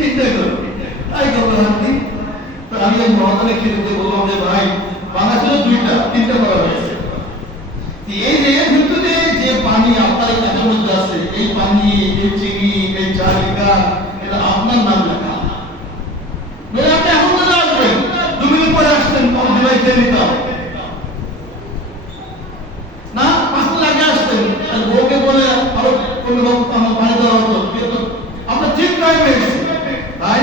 তিনটাই করো, তাই করলো আপনি। তো আমি এই মহাদানে খেতে বললাম যে ভাই বানা ছিল দুইটা, তিনটা করা হয়েছে। এই যে এর ভিতরে যে পানি আপনার কাজের মধ্যে আছে, এই পানি, এই চিনি, এই চারিকা, এটা আপনার নাম লেখা। মেয়ে আপনি এখন মনে আসবেন, 2 মিনিট পরে আসতেন, তখন দিলাই খেয়ে নিতাম না, 5 মিনিট আগে আসতেন, আর বউকে বলে আরো কোনো আমার পানি দেওয়া হতো, কিন্তু আপনার ঠিক টাইমে এসেছে। তাই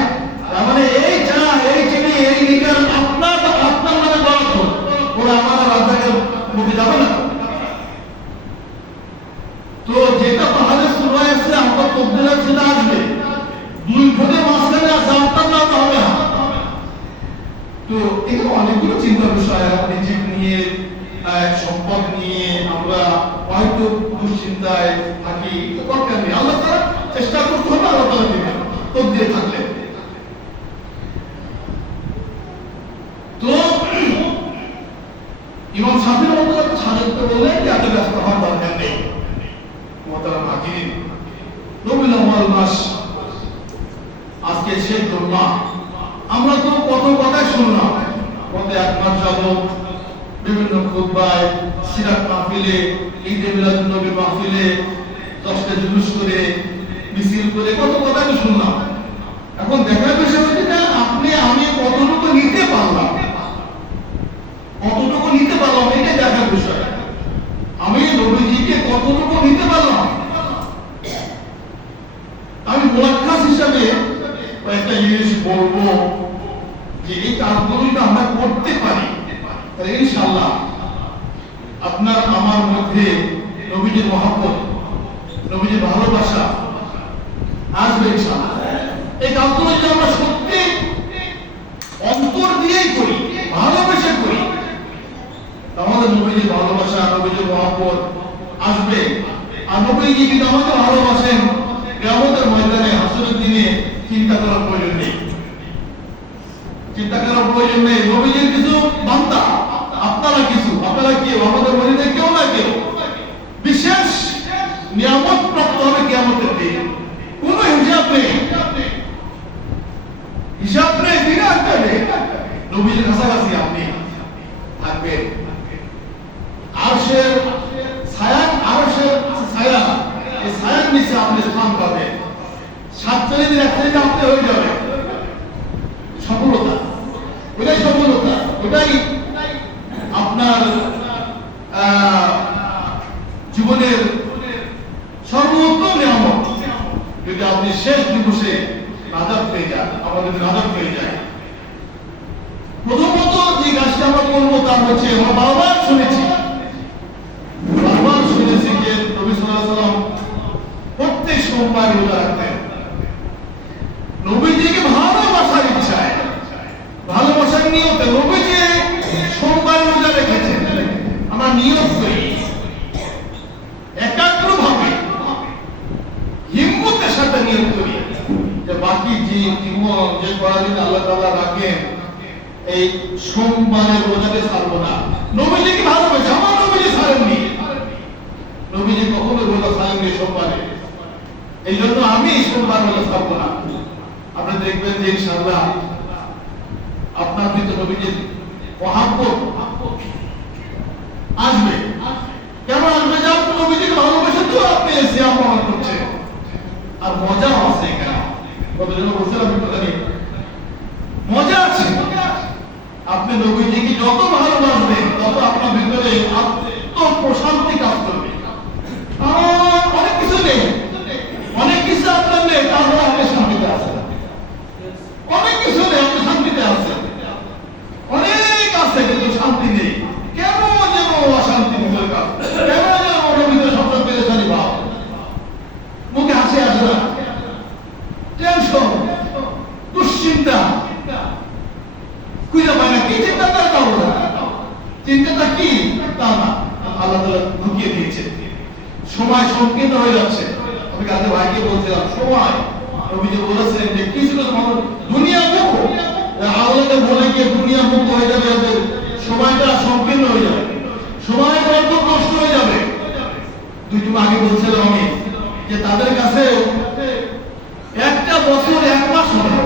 তার মানে এই চা, এই চিনি, এই লিকার আপনার নামে বরাদ্দ, ওরা আমার রাজাকে মুখে যাবে না। তো যেটা পাহাড়ের সুরায় আছে, আপনার তকদিরে সেটা আসবে, 2 ফুটের মাঝখানে আছে, আপনার নাম হবে না। তো এখানে অনেকগুলো চিন্তার বিষয়, নিজের নিয়ে, সম্পদ নিয়ে আমরা হয়তো দুশ্চিন্তায় থাকি, দরকার নেই। আল্লাহ তাআলা চেষ্টা করতে হবে, আল্লাহ তাআলা দিবেন তকদিরে থাকলে। তো ইমাম শাফিঈ রাহিমাহুল্লাহ সাজাতে বললেন যে এত ব্যস্ত হওয়ার দরকার নেই। মোহতারাম হাজিরিন, রবিউল আউয়াল মাস আজকে শেষ জুমা, আমরা তো কত কথা শুনলাম, গত 1 মাস যাবত বিভিন্ন খুতবায়, সিরাত মাহফিলে, ঈদে মিলাদুন নবী মাহফিলে, 10টা জুলুস করে, মিছিল করে কত কথা আমি শুনলাম। এখন দেখার বিষয় হচ্ছে যে আপনি আমি কতটুকু নিতে পারলাম, এটা দেখার বিষয়। আমি নবীজিকে কতটুকু নিতে পারলাম। আমি মুলাক্কাস হিসাবে একটা জিনিস বলবো যে এই কাজগুলো আমরা করতে পারি, তাহলে ইনশাআল্লাহ আপনার আমার মধ্যে নবীজির মহব্বত, নবীজির ভালোবাসা আসবে ইনশাআল্লাহ। এই কাজগুলো যদি আমরা সত্যি অন্তর দিয়েই করি, ভালোবেসে করি, আমাদের নবীজির ভালোবাসা, নবীজির মহব্বত আসবে। আর নবীজি যদি আমাকে ভালোবাসেন, কিয়ামতের ময়দানে, হাসরের দিনে চিন্তা করার প্রয়োজন নেই, নবীজির কিছু বান্দা, আপনারা কিছু, আপনারা কেউ, আমাদের মধ্যে কেউ না কেউ বিশেষ নিয়ামত প্রাপ্ত হবে কিয়ামতের দিন। কোনো হিসাব নেই, বিরাট নবীজির কাছাকাছি আপনি থাকবেন। আরশের ছায়া, এই ছায়ার নিচে আপনি স্থান পাবেন। 7 শ্রেণীর 1 শ্রেণীতে আপনি হয়ে যাবে সফলতা। ওইটাই সফলতা, ওইটাই আপনার জীবনের সর্বোত্তম নিয়ামত। যদি আপনি শেষ দিবসে নাজাত পেয়ে যান, আমাদের নাজাত পেয়ে যায়। প্রথমত যে কাজটা আমরা করবো তা হচ্ছে, আমরা বারবার শুনেছি যে নবী সাল্লাল্লাহু আলাইহি ওয়াসাল্লাম প্রত্যেক সোমবার রোজা রাখতেন। নবীজিকে ভালোবাসার ইচ্ছায়, ভালোবাসার নিয়তে নবীজি সোমবার রোজা রেখেছেন। আমরা নিয়ত করি একাগ্রভাবে, হিম্মতের সাথে নিয়ত করি যে বাকি যে জীবন, যে করাদিন আল্লাহ তাআলা রাখেন, এই সোমবারের রোজাকে ছাড়বো না। নবীজিকে ভালোবাসে, আমার নবীজি ছাড়েননি, নবীজি কখনো রোজা ছাড়েননি সোমবারে। এই জন্য আমি সোমবার রোজা ছাড়বো না। আপনি দেখবেন যে ইনশাআল্লাহ আপনার ভিতরে নবীজির মহব্বত আসবে। কেন আসবে? যে আপনি নবীজিকে ভালোবাসেন, তো আপনি সিয়াম পালন করছেন। আর মজা আছে এখানে, কতজন বলছিলাম একটুখানি মজা আছে। আপনি নবীজিকে যত ভালোবাসবেন, তত আপনার ভিতরে আত্মপ্রশান্তি কাজ করবে। অনেক কিছু নেই, অনেক কিছু আপনার নেই, তারপরে আপনি শান্তিতে আছেন। অনেক কিছু নেই, আপনি শান্তিতে আছেন। অনেক আছে কিন্তু শান্তি নেই। কেন যেন অশান্তি ভিতরে কাজ, কেন যেন মনের ভিতরে সবসময় পেরেশানি ভাব, মুখে হাসি আসে না, টেনশন, দুশ্চিন্তা, খুঁজে পায় না কি চিন্তা করে, তা বলে চিন্তাটা কি তা না, আল্লাহ তাআলা ঢুকিয়ে দিয়েছে। সময় সংকীর্ণ হয়ে যাচ্ছে। আমি কালকে ভাইকে বলছিলাম, সময় নবীজি বলেছেন যে কিছু কিছু মানুষ দুনিয়া মুখ, আল্লাহকে বলে গিয়ে দুনিয়া মুখ হয়ে যাবে, ওদের সময়টা সংকীর্ণ হয়ে যাবে, সময়টা অল্প নষ্ট হয়ে যাবে। 2 দিন আগে বলছিলাম আমি যে তাদের কাছে একটা বছর 1 মাস হবে।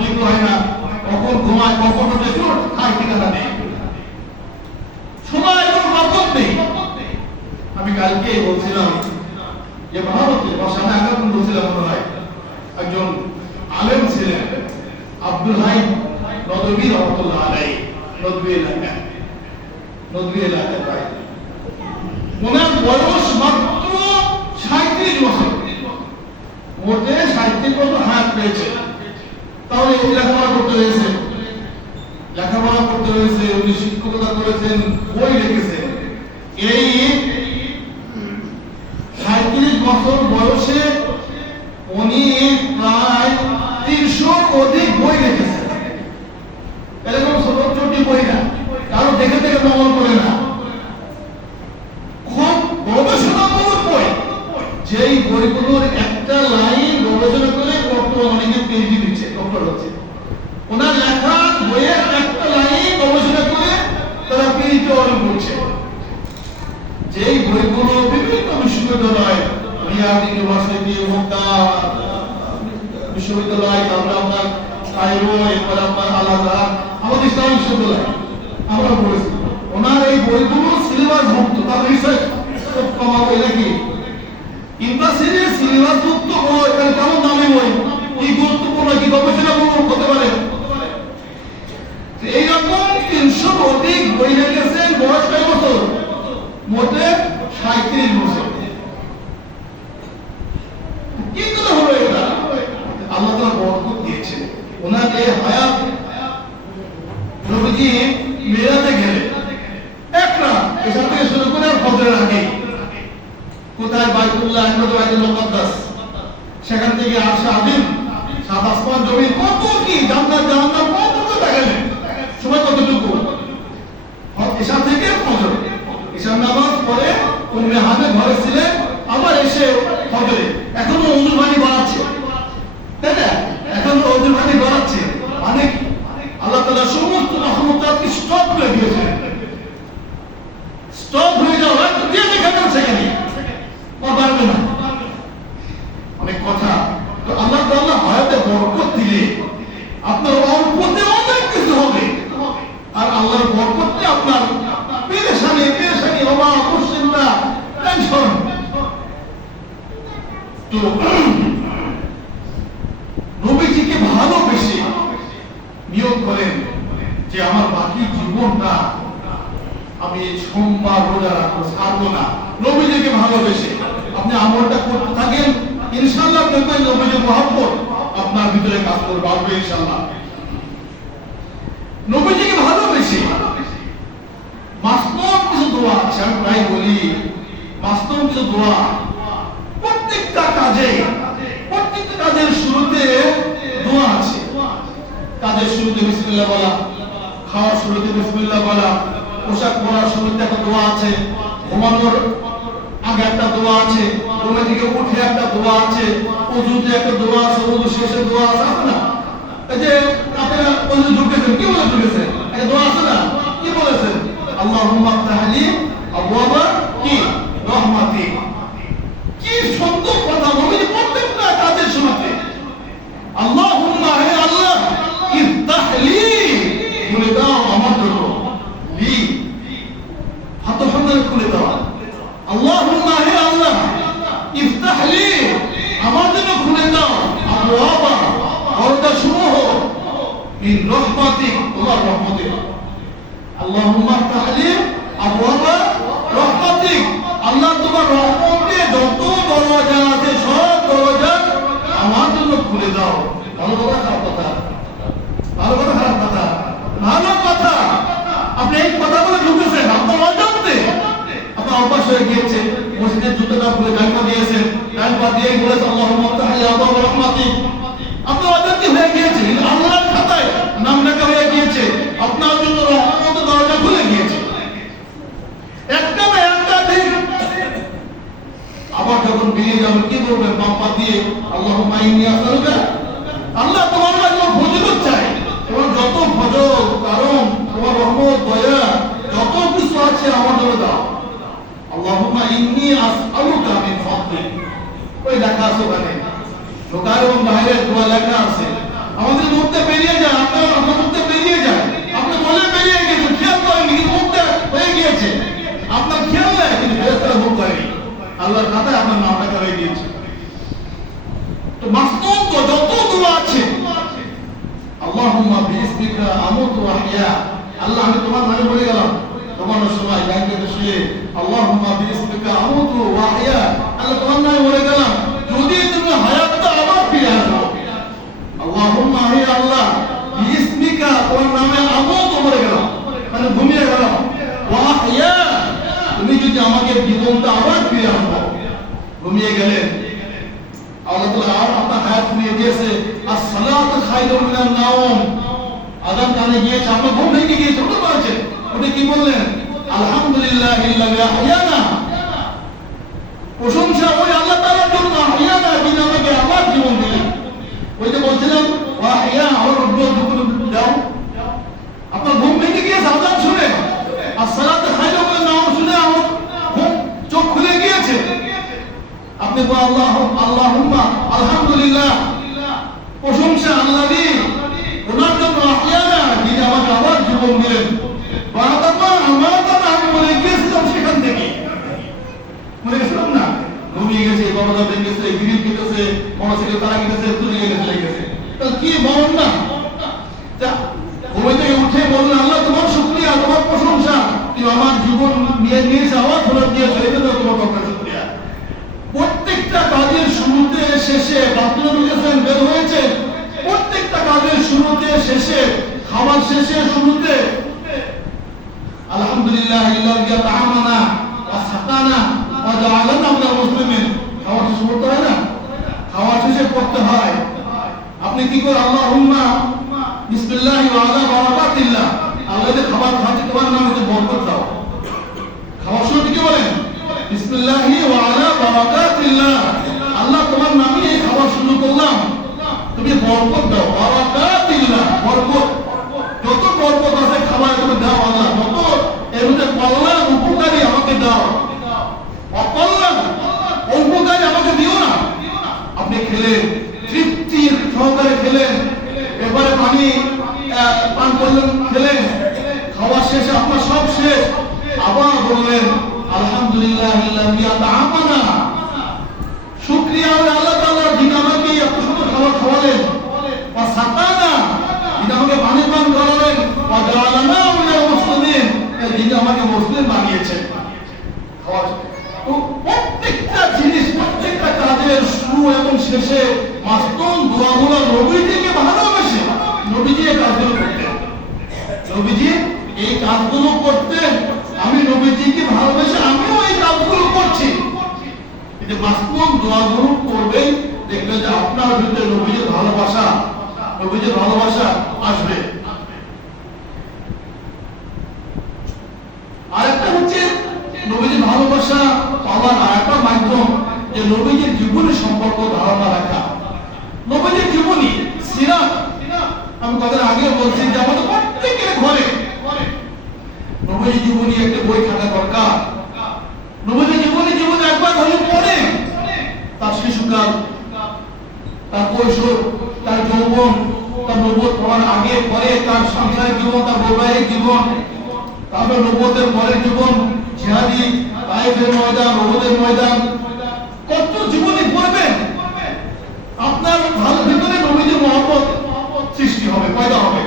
ঠিক হয় না, কখন ঘুমায় কখন ওঠে কোনো ঠাই ঠিকানা নেই, সময় কোনো বরকত নেই। আমি কালকে বলছিলাম যে ভারতে বাসায় এখন বলছিলাম মনে হয় একজন আলেম ছিলেন আব্দুল হাই নদভী রহমতুল্লাহ আলাইহি, নদভী এলাকায় ভাই, ওনার বয়স মাত্র 37 বছর, মোটে 37 বছর হায়াত পেয়েছে। তাহলে লেখাপড়া করতে হয়েছে, উনি শিক্ষকতা করেছেন, বই লিখেছেন। এই 37 বছর বয়সে উনি প্রায় 300 অধিক বই লিখেছেন। এরকম ছোট ছোট বই না, কারো দেখে দেখে নকল করে না, খুব গবেষণামূলক বই, যেই বইগুলোর একটা লাইন গবেষণা করে ডক্টর অনেকে পিএইচডি দিচ্ছে, ডক্টর হচ্ছে। ওনার লেখা বইয়ের একটা লাইন গবেষণা করে তারা পিএইচডি অর্জন করছে। যেই বইগুলো বিভিন্ন বিশ্ববিদ্যালয়, রিয়াদ ইউনিভার্সিটি, মক্কা বিশ্ববিদ্যালয়, তারপরে আপনার কায়রো, এরপরে আপনার আল আজহার, আমাদের ইসলামিক বিশ্ববিদ্যালয় আমরা পড়েছি। ওনার এই বইগুলো সিলেবাস মুক্ত, তার রিসার্চ কমাবো নাকি ইউনিভার্সিটির সিলেবাস মুক্ত বই, তাহলে কেমন দামি বই, কি গুরুত্বপূর্ণ, কি গবেষণামূলক হতে পারে। এইরকম 300 অধিক বই লিখেছেন, বয়স কয় বছর? মোটে 37 বছর। কি করে হলো এটা? আল্লাহ তাআলা বরকত দিয়েছেন। ওনার এই হায়াত, নবীজি মেরাজে গেলেন একটা এখান থেকে শুরু করে ফজরের আগে, কোথায় বাইতুল্লাহ, বাইতুল মুকাদ্দাস, সেখান থেকে আরশ আজিম, সাত আসমান জমিন, কত কি জান্নাত জাহান্নাম, কত কথা গেলেন। সময় কতটুকু? এশা থেকে ফজর, এশার নামাজ পড়ে উম্মে হানে ঘরে ছিলেন, আবার এসে ফজরে এখনো ওযুর পানি বানাচ্ছে, তাই না? এখনো ওযুর পানি বানাচ্ছে, মানে আল্লাহ তাআলা সমস্ত রহমতকে স্টপ করে দিয়েছেন। স্টপ হয়ে যাওয়া দিয়ে দেখাবেন সেখানে পারবে না, অনেক কথা। তো আল্লাহ তাআলা হায়াতে বরকত দিলে আপনার অল্পতে অনেক কিছু হবে, আর আল্লাহর বরকতে আপনার পেরেশানি অভাব, দুশ্চিন্তা, টেনশন। তো নবীজিকে ভালোবেসে নিয়ত করেন যে আমার বাকি জীবনটা আমি সোমবার রোজা রাখবো, ছাড়বো না। নবীজিকে ভালোবেসে আপনি আমলটা করতে থাকেন, ইনশাআল্লাহ দেখবেন নবীজির মহব্বত আপনার ভিতরে কাজ করবে, আসবে ইনশাআল্লাহ। নবীজিকে ভালোবেসে মাসনুন কিছু দোয়া আছে, আমি প্রায় বলি মাসনুন কিছু দোয়া। প্রত্যেকটা কাজের শুরুতে দোয়া আছে। কাজের শুরুতে বিসমিল্লাহ বলা, খাওয়ার শুরুতে বিসমিল্লাহ বলা, পোশাক পরার শুরুতে একটা দোয়া আছে, ঘুমানোর আগে একটা দোয়া আছে, ঘুম থেকে উঠে একটা দোয়া আছে, ওযুতে একটা দোয়া আছে, ওযু শেষে দোয়া আছে না? এই যে আপনারা ওযু ঢুকেছেন, কি বলে ঢুকেছেন? এই দোয়া আছে না? কি বলেছেন? আল্লাহুম্মা আফতাহলি আবওয়াবা কি রহমাতি। কি সুন্দর কথা নবীজি প্রত্যেকটা কাজের শুরুতে আল্লাহুম্মা, হে আল্লাহ, ইফতাহলি, খুলে দাও আমার জন্য, লি ফাতহান খুলে দাও। আল্লাহুম্মা, হে আল্লাহ, ইফতাহলি, আমার জন্য খুলে দাও, আবওয়াবা, দরজা সমূহ, মিন রহমাতিক, তোমার রহমতে। আল্লাহুম্মা ইফতাহলি আবওয়াবা রহমাতিক, আল্লাহ তোমার রহমতে যত দরজা আছে সব দরজা আমার জন্য খুলে দাও। ভালো কথা, খারাপ কথা? ভালো কথা, খারাপ কথা? ভালো কথা। আপনি এই কথা বলে ঢুকেছেন, আপনার অজান্তে আপনার অভ্যাস হয়ে গিয়েছে, মসজিদের জুতোটা খুলে ডান পা দিয়েছেন, ডান পা দিয়ে বলেছেন আল্লাহুম্মা ইফতাহলি আবওয়াবা রহমাতিক। আপনার অজান্তে হয়ে গিয়েছে, আল্লাহর খাতায় নাম লেখা হয়ে গিয়েছে, আপনার জন্য রহমতের দরজা খুলে গিয়েছে। একটা না একাধিক। আবার যখন বেরিয়ে যাবেন কি বলবেন? বাম পা দিয়ে আল্লাহুম্মা ইন্নী আসআলুকা, আল্লাহ তোমার কাছে ফজিলত চাই, তোমার যত ফজল, কারণ তোমার রহমত, দয়া যত কিছু আছে আমার জন্য দাও। আল্লাহুম্মা ইন্নী আসআলুকা মিন ফাদলিক, ওই লেখা আছে ওখানে, ঢোকার এবং বাইরের দোয়া লেখা আছে। আমাদের মুখতে বেরিয়ে যায়, আপনার মুখতে বেরিয়ে যায়, আপনি বলে বেরিয়ে গেছে, খেয়াল করেননি কিন্তু মুখতে হয়ে গিয়েছে, আপনার খেয়াল নেই কিন্তু ফেরেশতারা মুখ করেনি, আল্লাহর খাতায় আপনার নামটা করে দিয়েছে। তো মাসনুন তো যত দোয়া আছে, আল্লাহুম্মা বিইসমিকা আমুতু ওয়া আহইয়া, আল্লাহ আমি তোমার নামে বলে গেলাম ঘুমানোর সময় ব্যাংকে বসে, আল্লাহুম্মা বিইসমিকা আমুতু ওয়া আহইয়া, আল্লাহ তোমার নামে বলে গেলাম যদি তুমি হায়াতটা আবার ফিরে আসো, আল্লাহুম্মা হে আল্লাহ বিইসমিকা তোমার নামে আমুতু বলে গেলাম মানে ঘুমিয়ে গেলাম, ওয়া আহইয়া তুমি যদি আমাকে জীবনটা আবার ফিরে আসো, ঘুমিয়ে গেলেন আল্লাহ তাআলা আর আপনার হায়াত ফিরিয়ে দিয়েছে। as-salatu খায়রুম মিনান নাওম, আযান কানে গিয়েছে, আপনার ঘুম ভেঙে গিয়েছে, উঠে পড়েছে, উঠে কি বললেন? আলহামদুলিল্লাহিল্লাযী আহইয়ানা, প্রশংসা ওই আল্লাহ তাআলার জন্য, আহইয়ানা যিনি আমাকে আবার জীবন দিলেন। ওই যে বলছিলাম ওয়া আহইয়া আমার রব্বুল দাও, আপনার ঘুম ভেঙে গিয়েছে আযান শুনে, as-salatu খায়রুম মিনান নাওম শুনে আমার ঘুম চোখ খুলে গিয়েছে, আপনি আল্লাহুম্মা আলহামদুলিল্লাহ, প্রশংসা আল্লাহরই, ওনার জন্য আহইয়ানা যিনি আমাকে আবার জীবন দিলেন। বারাকাতুল্লাহ আমাদানা, আমি বলে গিয়েছিলাম সেখান থেকে, মনে গেছিলাম না, ঘুমিয়ে গেছে, বাবাদা ভেঙে গেছে, গিরিল কেটেছে, মোটরসাইকেল তারা কেটেছে, চলে গেছে, তাহলে কি বলুন না, ঘুমে থেকে উঠে বলুন আল্লাহ তোমার শুকরিয়া, তোমার প্রশংসা, তুমি আমার জীবন নিয়েছে, আবার ফেরত দিয়েছো, এই জন্য তোমার দরকার শুকরিয়া। প্রত্যেকটা কাজের শুরুতে শেষে বাথরুমে ঢুকেছেন, বের হয়েছে, প্রত্যেকটা কাজের শুরুতে শেষে, খাবার শেষে শুরুতে আলহামদুলিল্লাহ ইল্লাযী আত'আমানা ওয়া সাকানা ওয়া জাআলানা মিনাল মুসলিমিন, খাওয়ার শেষে পড়তে হয় না? খাওয়ার শেষে পড়তে হয়। আপনি কি করে? আল্লাহুম্মা বিসমিল্লাহি ওয়া আলা বারাকাতিল্লাহ, আল্লাহ যে খাবার খাচ্ছে তোমার নামে যে বরকত দাও। খাওয়ার শুরুতে কি বলেন? বিসমিল্লাহি ওয়া আলা বারাকাতিল্লাহ, আল্লাহ তোমার নামে এই খাবার শুরু করলাম, তুমি বরকত দাও। বারাকাতিল্লাহ, বরকত, যত বরকত আছে খাবারে তুমি দাও আল্লাহ, যত এর মধ্যে কল্যাণ উপকারী আমাকে দাও, অকল্যাণ উপকারী আমাকে দিও না। আপনি খেলেন, তৃপ্তি সহকারে খেলেন, এবারে পানি পান করলেন, খেলেন, খাওয়া শেষে আপনার সব শেষ, আবার বললেন আলহামদুলিল্লাহিল্লাযী আত'আমানা, শুকরিয়া আল্লাহ তাআলার যিনি আমাকে এত সুন্দর খাবার খাওয়ালেন, ওয়া সাকানা যিনি আমাকে পানি পান করালেন, ওয়া জাআলানা মিনাল মুসলিমিন যিনি আমাকে মুসলিম বানিয়েছেন। খাওয়া তো প্রত্যেকটা জিনিস, প্রত্যেকটা কাজের শুরু এবং শেষে মাসনুন দোয়াগুলো নবীজিকে ভালোবেসে নবীজি এই কাজগুলো করতেন, নবীজি এই কাজগুলো করতেন, আমি নবীজিকে ভালোবেসে আমিও এই কাজগুলো করছি। এই যে মাসনুন দোয়াগুলো করবেন, দেখবেন যে আপনার ভিতরে নবীজির ভালোবাসা আসবে। আরেকটা হচ্ছে নবীজির ভালোবাসা পাওয়ার আরেকটা মাধ্যম যে নবীজির জীবনের সম্পর্ক ধারণা রাখা। নবীজির জীবনী সিরাত, আমি কদিন আগে বলছি যে আমাদের প্রত্যেকের ঘরে নবীজির জীবনী একটা বই থাকা দরকার। নবীজির জীবনে একবার হলে পড়ে, তার শিশুকাল, তার কৈশোর, তার যৌবন, তার নবুয়ত হওয়ার আগে পরে, তার সাংসারিক জীবন, তার বৈবাহিক জীবন, তারপর নবুয়তের পরের জীবন, জিহাদি, তায়েফের ময়দান, উহুদের ময়দান, কত জীবনী পড়বেন, আপনার ভালো ভিতরে নবীজির মহব্বত সৃষ্টি হবে, পয়দা হবে।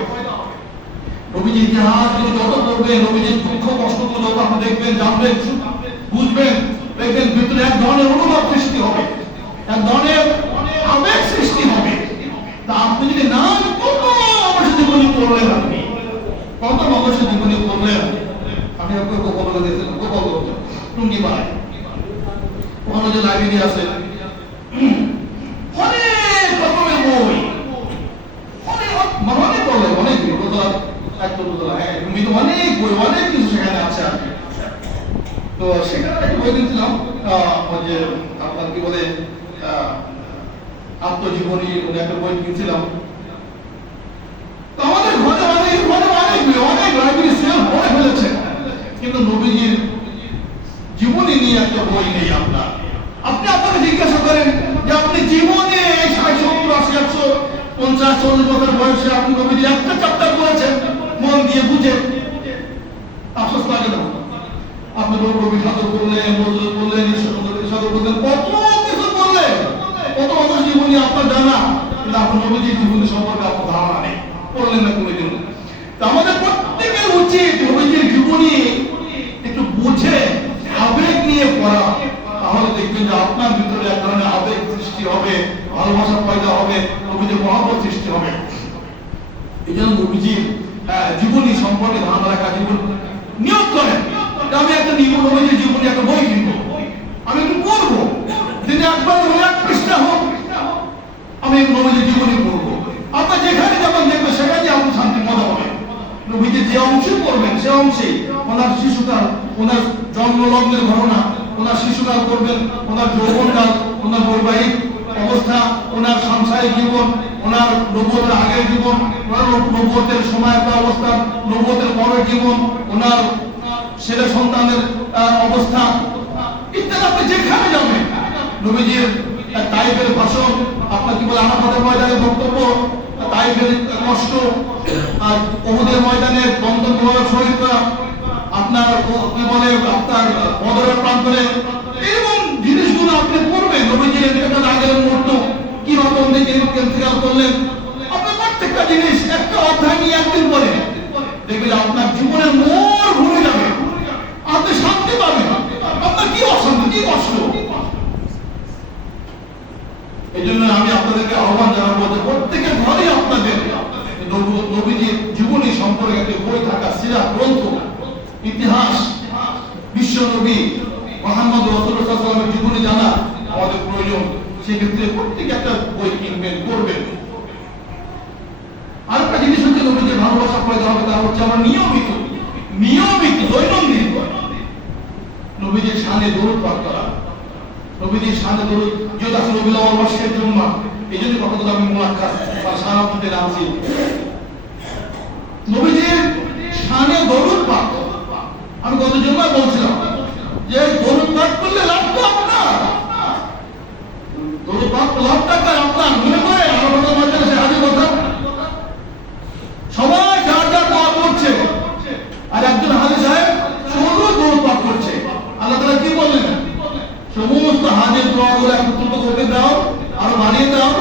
নবীজির ইতিহাস যত পড়বেন, নবীজির দুঃখ কষ্টগুলো যত আপনি দেখবেন, জানবেন, বুঝবেন, দেখবেন ভিতরে এক ধরনের অনুভব সৃষ্টি হবে, এক ধরনের আবেগ সৃষ্টি হবে। তা আপনি যদি না কত মানুষের জীবনী পড়লেন, আপনি কত মানুষের জীবনী পড়লেন, আমি আপনাকে গোপাল দিয়েছিলাম, গোপাল টুঙ্গি পাড়ায় ওখানে যে লাইব্রেরি আছে, অনেক রকমের বই, অনেক বলে, অনেক দোতলা, একদম দোতলা, হ্যাঁ অনেক বই, অনেক কিছু সেখানে আছে আর কি। তো সেখানে একটা বই দিয়েছিলাম, ওই যে আপনার কি বলে আত্মজীবনী, একটা বই কিনছিলাম। তো আমাদের ঘরে অনেক লাইব্রেরি সেল করে ফেলেছে, কিন্তু নবীজির জীবনী নিয়ে একটা বই নেই আপনার। আপনি আপনাকে জিজ্ঞাসা করেন যে আপনি জীবনে 60, 70, 80, 50-40 বছর বয়সে আপনি নবীজির একটা চ্যাপ্টার পড়েছেন মন দিয়ে বুঝে, আফসোস লাগে না? আপনি নবী সাধক করলেন, নজরুল করলেন, ঈশ্বর সাধক করলেন, কত কিছু করলেন, কত মানুষ জীবনী আপনার জানা, কিন্তু আপনি নবীজির জীবনী সম্পর্কে আপনার ধারণা নেই, করলেন না কোনো জীবন। আমাদের প্রত্যেকের উচিত নবীজির জীবনী একটু বুঝে আবেগ নিয়ে পড়া, তাহলে দেখবেন যে আপনার ভিতরে এক ধরনের আবেগ সৃষ্টি হবে, ভালোবাসা পয়দা হবে, নবীজির মহব্বত সৃষ্টি হবে। এই জন্য নবীজির জীবনী সম্পর্কে ধারণা রাখা, জীবন নিয়োগ করেন। আমি একটা নবীজির জীবনী একটা বই কিনবো, আমি একটু পড়বো, দিনে একবার এক পৃষ্ঠা হোক আমি নবীজির জীবনী পড়বো। আপনার যেখানে যাবেন দেখবেন সেখানে আপনি শান্তি মজা হবে। নবীজির যে অংশে পড়বেন সে অংশে ওনার শিশুকাল, ওনার জন্মলগ্নের ঘটনা, ওনার শিশুকাল করবেন, ওনার যৌবনকাল, ওনার বৈবাহিক অবস্থা, ওনার সাংসারিক জীবন, ওনার নবুয়তের আগের জীবন, ওনার নবুয়তের সময়কার অবস্থা, নবুয়তের পরের জীবন, ওনার ছেলে সন্তানের অবস্থা ইত্যাদি। আপনি যেখানে যাবেন নবীজির তাইফের ভাষণ, আপনার কি বলে আরাফাতের ময়দানের বক্তব্য, তাইফের কষ্ট, আর উহুদের ময়দানে দ্বন্দ্ব মোবারক শহীদ করা, আপনার কি বলে আপনার বদরের প্রান্তরে, এবং জিনিসগুলো আপনি পড়বেন। নবীজির একটা আগের মুহূর্ত কিভাবে ইন্তেকাল করলেন, আপনি প্রত্যেকটা জিনিস একটা অধ্যায় নিয়ে একদিন পরে দেখবেন আপনার জীবনের মোড় ঘুরে যাবে, আপনি শান্তি পাবেন। আপনার কি অশান্তি, কি কষ্ট। এই জন্য আমি আপনাদেরকে আহ্বান জানাবো যে প্রত্যেকের ঘরেই আপনাদের নবীজির জীবনী সম্পর্কে একটি বই থাকা, সিরাত গ্রন্থ, ইতিহাস, বিশ্ব নবী মুহাম্মদ রাসূলুল্লাহ সাল্লাল্লাহু আলাইহি ওয়াসাল্লামের জীবনী জানা আমাদের প্রয়োজন। সেক্ষেত্রে প্রত্যেকে একটা বই কিনবেন, পড়বেন। আরেকটা জিনিস হচ্ছে নবীজির ভালোবাসা পয়দা হবে, তা হচ্ছে আমরা নিয়মিত দৈনন্দিন নবীজির শানে দরুদ পাঠ করা। নবীজির শানে দরুদ যেটা আছে রবিউল আউয়াল মাসের জন্য, এই জন্য কথাগুলো আমি মুলাক্কাস বা শানাত দিতে নামছি। নবীজির শানে দরুদ পাঠ, আমি গত জুমায় বলছিলাম যে দরুদ পাঠ করলে লাভ তো আপনার, দরুদ পাঠ লাভটা কার? আপনার। মনে করে আমাদের মাঝে সে হাজির কথা, সবাই যার যার দোয়া করছে, আর একজন হাজি সাহেব শুধু দরুদ পাঠ করছে। আল্লাহ তাআলা কি বললেন? সমস্ত হাজির দোয়াগুলো একত্রিত করতে দাও, আর বানিয়ে দাও,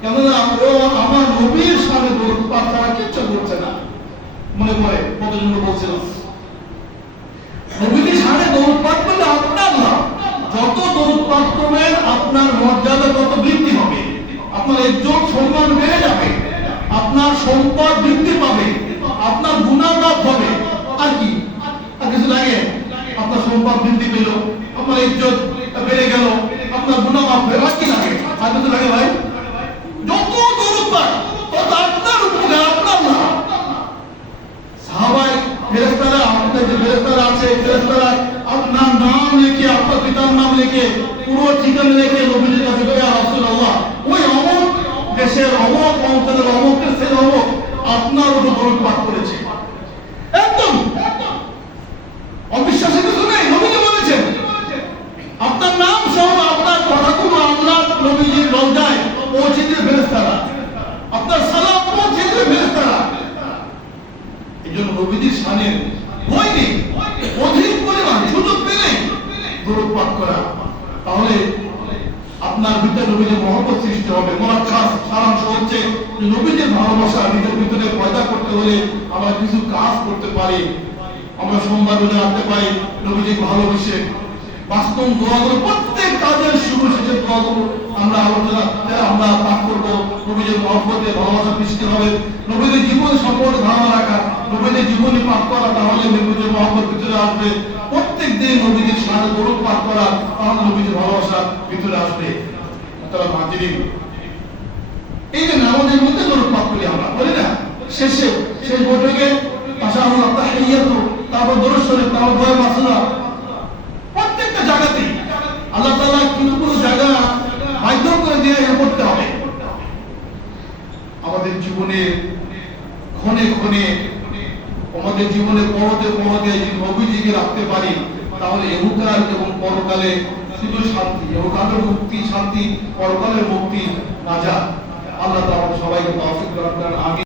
কেননা ও আমার নবীর সামনে দরুদ পাঠ ছাড়া কিচ্ছু করছে না। মনে পড়ে কতজন বলছিল নবীর সামনে দরুদ পাঠ করলে আপনার লাভ, যত দরুদ পাঠ করবেন আপনার মর্যাদা তত বৃদ্ধি হবে, আপনার ইজ্জত সম্মান বেড়ে যাবে, আপনার সম্পদ বৃদ্ধি পাবে, আপনার গুনাহ মাফ হবে। আর কি, আর কিছু লাগে? আপনার সম্পদ বৃদ্ধি পেল, আপনার ইজ্জত বেড়ে গেল, আপনার গুনাহ মাফ হবে, আর কি লাগে? আর কিছু লাগে ভাই? যত দরুদ পাঠ তত আপনার উপকার, আপনার লাভ। সাহাবায়ে ফেরেশতারা, আপনাদের যে ফেরেশতারা আছে, ফেরেশতারা আপনার নাম লিখে, আপনার পিতার নাম লিখে, পুরো ঠিকানা লিখে নবীজির কাছে গিয়ে, ইয়া রাসূলুল্লাহ, ওই অমুক দেশের অমুক অঞ্চলের অমুক দেশের অমুক আপনার উপর দরুদ পাঠ করেছে। একদম অবিশ্বাসের কিছু নেই। নবীজি বলেছেন আপনার নাম সহ আপনার কথাগুলো আপনার নবীজির রওজায় পৌঁছে দিয়ে ফেরেশতারা, আপনার সালাম পৌঁছে দিয়ে ফেরেশতারা। এই জন্য নবীজির শানে বই নেই, অধিক পরিমাণ সুযোগ পেলে দরুদ পাঠ করা, তাহলে আপনার ভিতরে নবীজির মহব্বত সৃষ্টি হবে। মুলাক্কাস সারাংশ হচ্ছে যে নবীজির ভালোবাসা নিজের ভিতরে পয়দা করতে হলে আমরা কিছু কাজ করতে পারি। আমরা সোমবার রোজা রাখতে পারি নবীজির ভালোবেসে, বাস্তব দোয়াগুলো, প্রত্যেক কাজের শুরু শেষের দোয়াগুলো আমরা আলোচনা আমরা পাঠ করবো। নবীজির মহব্বতে ভালোবাসা সৃষ্টি হবে, নবীজির জীবন সম্পর্কে ধারণা রাখা, নবীজির জীবনী পাঠ করা, তাহলে নবীজির মহব্বত ভিতরে আসবে। প্রত্যেক দিন নবীজির সাথে দরুদ পাঠ করা, তাহলে নবীজির ভালোবাসা ভিতরে আসবে। তারা মাজিদিন এই যে নামাজের মধ্যে দরুদ পাঠ করি আমরা, বলি না? শেষে শেষ বৈঠকে আশাহুল তাহিয়াতু, তারপর দরুদ শরীফ, তারপর দোয়া মাসুরা, প্রত্যেকটা জায়গাতেই আল্লাহ তাআলা কিছু কোনো জায়গা বাধ্য করে দিয়ে করতে হবে। আমাদের জীবনে ক্ষণে ক্ষণে, আমাদের জীবনে পরতে পরতে যদি নবীজিকে রাখতে পারি, তাহলে ইহকাল এবং পরকালে শুধু শান্তি, ইহকালের মুক্তি শান্তি, পরকালের মুক্তি নাজাত। আল্লাহ তাআলা সবাইকে তৌফিক দান করেন। আমিন।